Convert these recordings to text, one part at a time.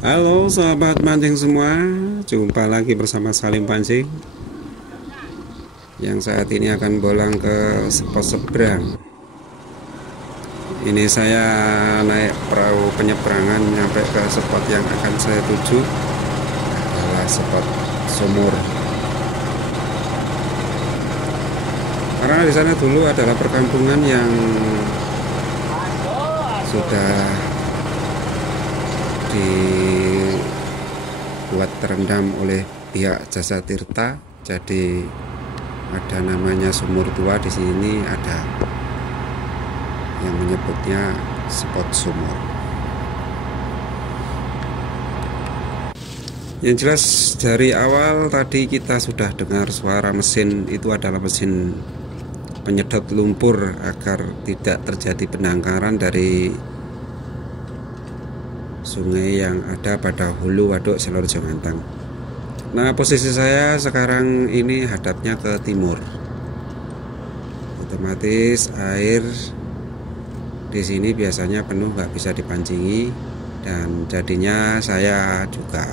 Halo sahabat mancing semua, jumpa lagi bersama Salim Pancing yang saat ini akan bolang ke spot seberang. Ini saya naik perahu penyeberangan nyampe ke spot yang akan saya tuju, adalah spot sumur. Karena di sana dulu adalah perkampungan yang sudah dibuat terendam oleh pihak Jasa Tirta, jadi ada namanya sumur tua. Di sini ada yang menyebutnya spot sumur. Yang jelas dari awal tadi kita sudah dengar suara mesin, itu adalah mesin penyedot lumpur agar tidak terjadi pendangkaran dari sungai yang ada pada hulu waduk Selor Jongantang. Nah, posisi saya sekarang ini hadapnya ke timur. Otomatis air di sini biasanya penuh, nggak bisa dipancingi, dan jadinya saya juga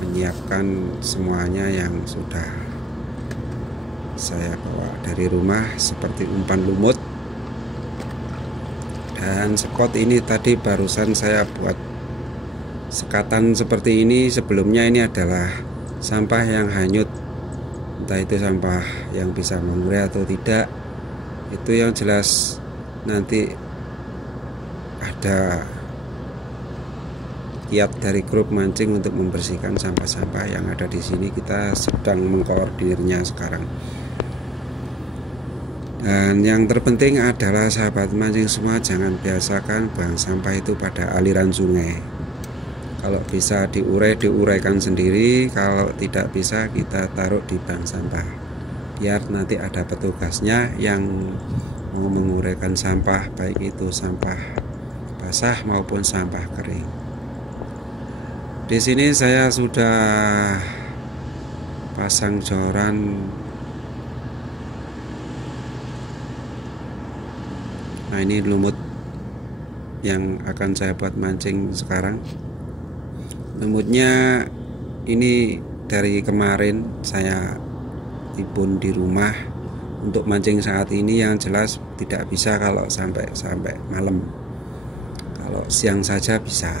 menyiapkan semuanya yang sudah saya bawa dari rumah, seperti umpan lumut. Dan spot ini tadi barusan saya buat sekatan seperti ini. Sebelumnya ini adalah sampah yang hanyut, entah itu sampah yang bisa mengurai atau tidak, itu yang jelas nanti ada kiat dari grup mancing untuk membersihkan sampah-sampah yang ada di sini. Kita sedang mengkoordinirnya sekarang. Dan yang terpenting adalah sahabat mancing semua, jangan biasakan buang sampah itu pada aliran sungai. Kalau bisa diuraikan sendiri, kalau tidak bisa kita taruh di bank sampah, biar nanti ada petugasnya yang mau menguraikan sampah, baik itu sampah basah maupun sampah kering. Di sini saya sudah pasang joran. Nah, ini lumut yang akan saya buat mancing sekarang. Lumutnya ini dari kemarin saya timbun di rumah untuk mancing saat ini. Yang jelas tidak bisa kalau sampai malam. Kalau siang saja bisa.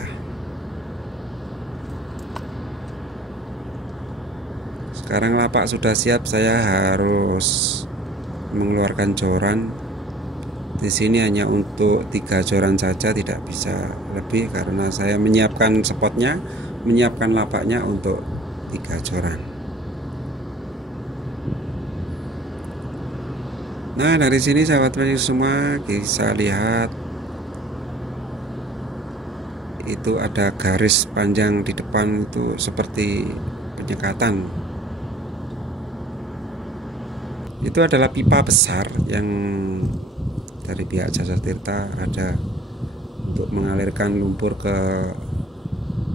Sekarang lapak sudah siap, saya harus mengeluarkan joran. Di sini hanya untuk 3 joran saja, tidak bisa lebih karena saya menyiapkan spotnya, menyiapkan lapaknya untuk 3 joran. Nah, dari sini sahabat mancing semua bisa lihat itu ada garis panjang di depan, itu seperti penyekatan. Itu adalah pipa besar yang dari pihak Jasa Tirta ada untuk mengalirkan lumpur ke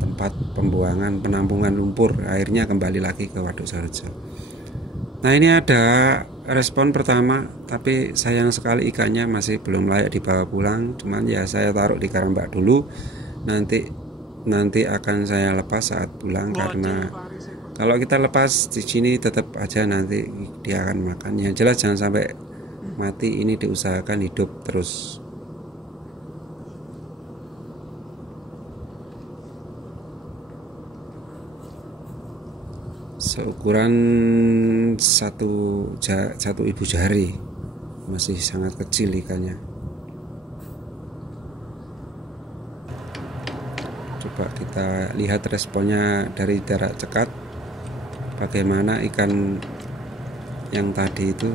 tempat pembuangan penampungan lumpur, airnya kembali lagi ke Waduk Sarojo. Nah, ini ada respon pertama, tapi sayang sekali ikannya masih belum layak dibawa pulang. Cuman ya saya taruh di karambak dulu, nanti akan saya lepas saat pulang, karena kalau kita lepas di sini tetap aja nanti dia akan makan. Yang jelas jangan sampai mati, ini diusahakan hidup terus. Seukuran satu ibu jari, masih sangat kecil ikannya. Coba kita lihat responnya dari jarak dekat, bagaimana ikan yang tadi itu.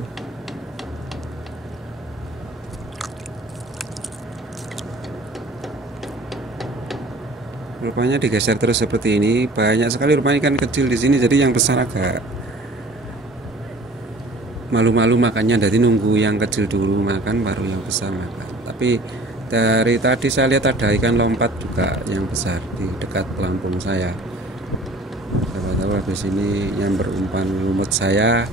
Rupanya digeser terus seperti ini. Banyak sekali rupanya ikan kecil di sini, jadi yang besar agak malu-malu makannya. Jadi nunggu yang kecil dulu makan, baru yang besar makan. Tapi dari tadi saya lihat ada ikan lompat juga yang besar di dekat pelampung saya. Siapa tahu habis ini yang berumpan lumut saya,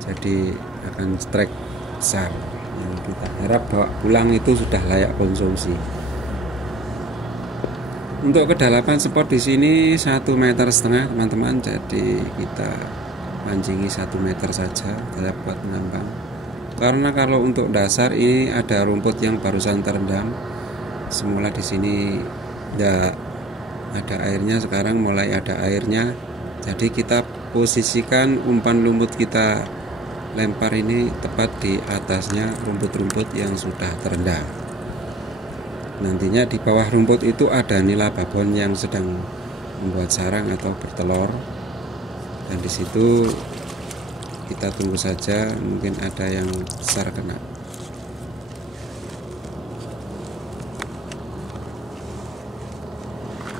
jadi akan strike besar. yang kita harap bawa pulang itu sudah layak konsumsi. Untuk kedalaman spot di sini 1,5 meter teman-teman, jadi kita mancingi 1 meter saja saya buat menambang. Karena kalau untuk dasar ini ada rumput yang barusan terendam. Semula di sini tidak ada airnya, sekarang mulai ada airnya. Jadi kita posisikan umpan lumut kita lempar ini tepat di atasnya rumput-rumput yang sudah terendam. Nantinya di bawah rumput itu ada nila babon yang sedang membuat sarang atau bertelur, dan di situ kita tunggu saja, mungkin ada yang besar kena.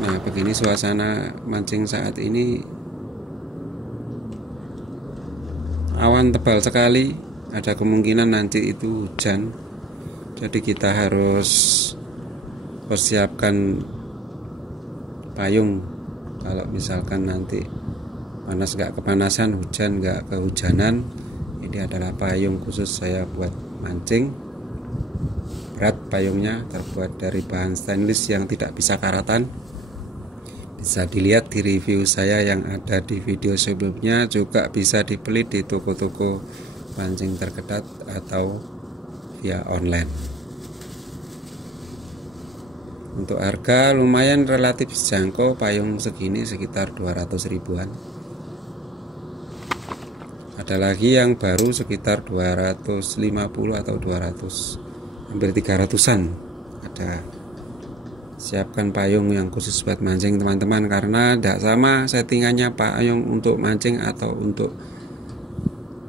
Nah, begini suasana mancing saat ini. Awan tebal sekali, ada kemungkinan nanti itu hujan. Jadi kita harus persiapkan payung kalau misalkan nanti panas nggak kepanasan, hujan nggak kehujanan. Ini adalah payung khusus saya buat mancing. Berat payungnya, terbuat dari bahan stainless yang tidak bisa karatan. Bisa dilihat di review saya yang ada di video sebelumnya, juga bisa dibeli di toko-toko pancing terdekat atau via online. Untuk harga lumayan relatif jangkau, payung segini sekitar 200 ribuan. Ada lagi yang baru sekitar 250 atau 200, hampir 300-an ada. Siapkan payung yang khusus buat mancing teman-teman, karena tidak sama settingannya payung untuk mancing atau untuk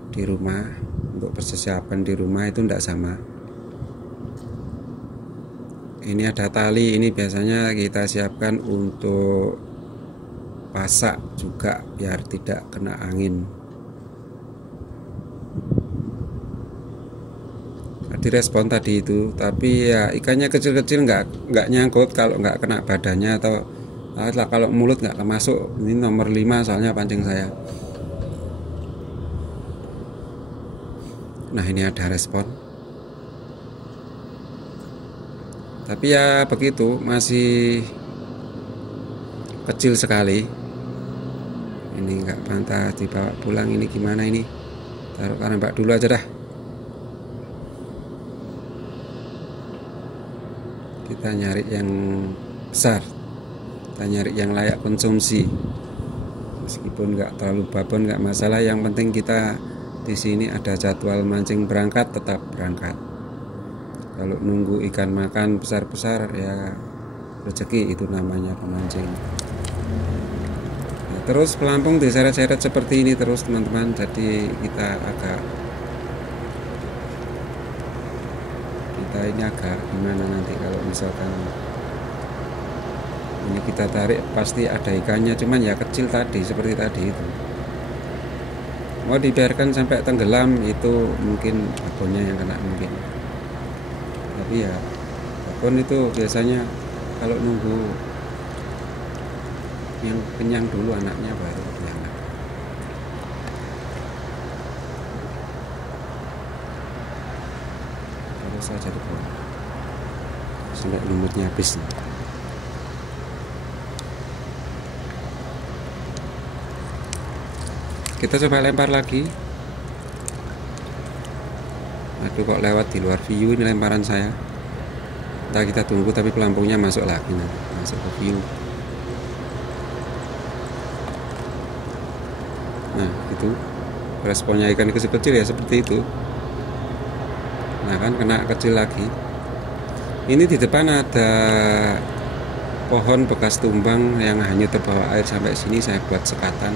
di rumah. Untuk persiapan di rumah itu tidak sama. Ini ada tali, ini biasanya kita siapkan untuk pasak juga biar tidak kena angin. Direspon tadi itu, tapi ya ikannya kecil-kecil, nggak nyangkut kalau nggak kena badannya, atau kalau mulut nggak masuk. Ini nomor 5 soalnya pancing saya. Nah, ini ada respon, tapi ya begitu, masih kecil sekali. Ini nggak pantas dibawa pulang. Ini gimana ini? Taruh karembak dulu aja dah. Kita nyari yang besar, kita nyari yang layak konsumsi. Meskipun nggak terlalu babon nggak masalah, yang penting kita di sini ada jadwal mancing berangkat, tetap berangkat. Kalau nunggu ikan makan besar-besar ya rezeki, itu namanya pemancing. Nah, terus pelampung diseret-seret seperti ini terus teman-teman, jadi kita ini agak gimana nanti kalau misalkan ini kita tarik pasti ada ikannya, cuman ya kecil tadi, seperti tadi itu. Mau dibiarkan sampai tenggelam itu mungkin babonnya yang kena mungkin. Tapi ya babon itu biasanya kalau nunggu yang kenyang dulu anaknya baru diangkat. Saja dibuang sampai lumutnya habis. Kita coba lempar lagi. Aduh, kok lewat di luar view ini lemparan saya. Entah, kita tunggu, tapi pelampungnya masuk lagi nanti, masuk ke view. Nah, itu responnya ikan kecil-kecil ya seperti itu. Nah kan, kena kecil lagi. Ini di depan ada pohon bekas tumbang yang hanyut terbawa air sampai sini, saya buat sekatan.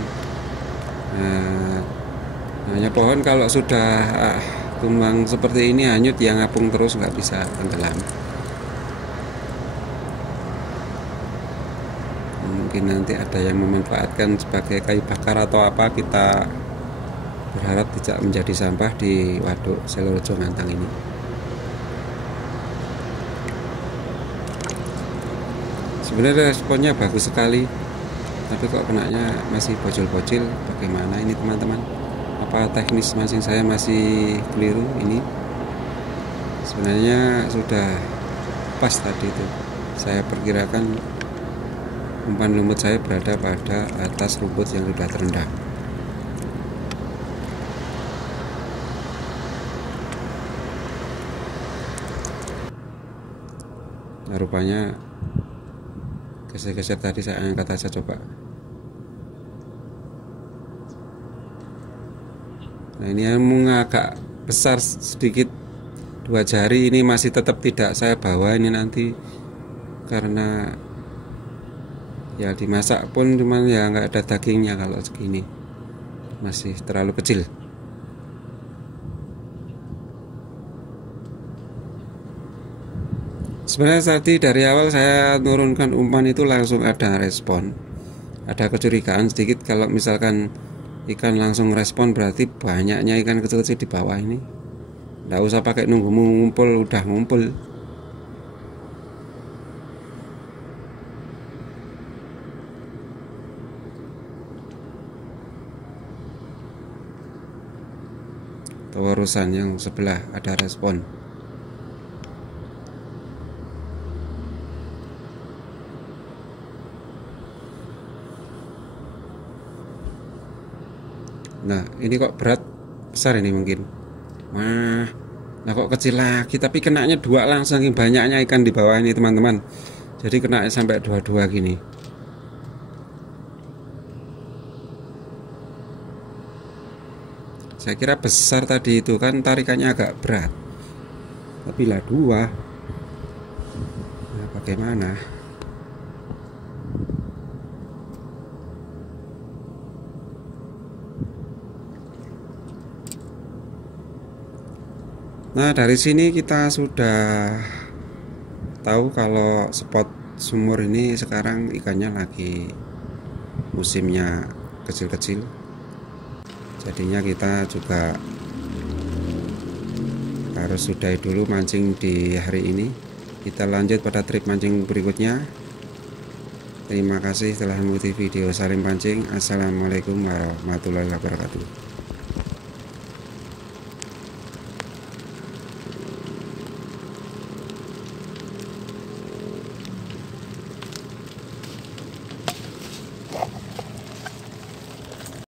Nah, hanya pohon kalau sudah tumbang seperti ini hanyut, yang ngapung terus, nggak bisa tenggelam. Mungkin nanti ada yang memanfaatkan sebagai kayu bakar atau apa, kita berharap tidak menjadi sampah di waduk Selorejo Ngantang ini. Sebenarnya responnya bagus sekali, tapi kok kenanya masih bocil-bocil. Bagaimana ini teman-teman? Apa teknis mancing saya masih keliru ini? Sebenarnya sudah pas tadi itu. Saya perkirakan umpan lumut saya berada pada atas rumput yang sudah terendam. Nah, rupanya geser-geser tadi saya angkat aja coba. Nah, ini emang agak besar sedikit, 2 jari ini masih tetap tidak saya bawa ini nanti, karena ya dimasak pun cuman ya nggak ada dagingnya kalau segini, masih terlalu kecil. Sebenarnya tadi dari awal saya turunkan umpan itu langsung ada respon, ada kecurigaan sedikit kalau misalkan ikan langsung respon berarti banyaknya ikan kecil-kecil di bawah ini. Nggak usah pakai nunggu ngumpul, udah ngumpul. Terusan yang sebelah ada respon. Nah, ini kok berat besar ini mungkin. Nah kok kecil lagi, tapi kenanya 2 langsung, banyaknya ikan di bawah ini teman-teman. Jadi kena sampai 2 gini. Saya kira besar tadi itu kan tarikannya agak berat, tapi lah 2. Nah, bagaimana? Nah, dari sini kita sudah tahu kalau spot sumur ini sekarang ikannya lagi musimnya kecil-kecil. Jadinya kita juga harus sudahi dulu mancing di hari ini. Kita lanjut pada trip mancing berikutnya. Terima kasih telah mengikuti video Salim Pancing. Assalamualaikum warahmatullahi wabarakatuh.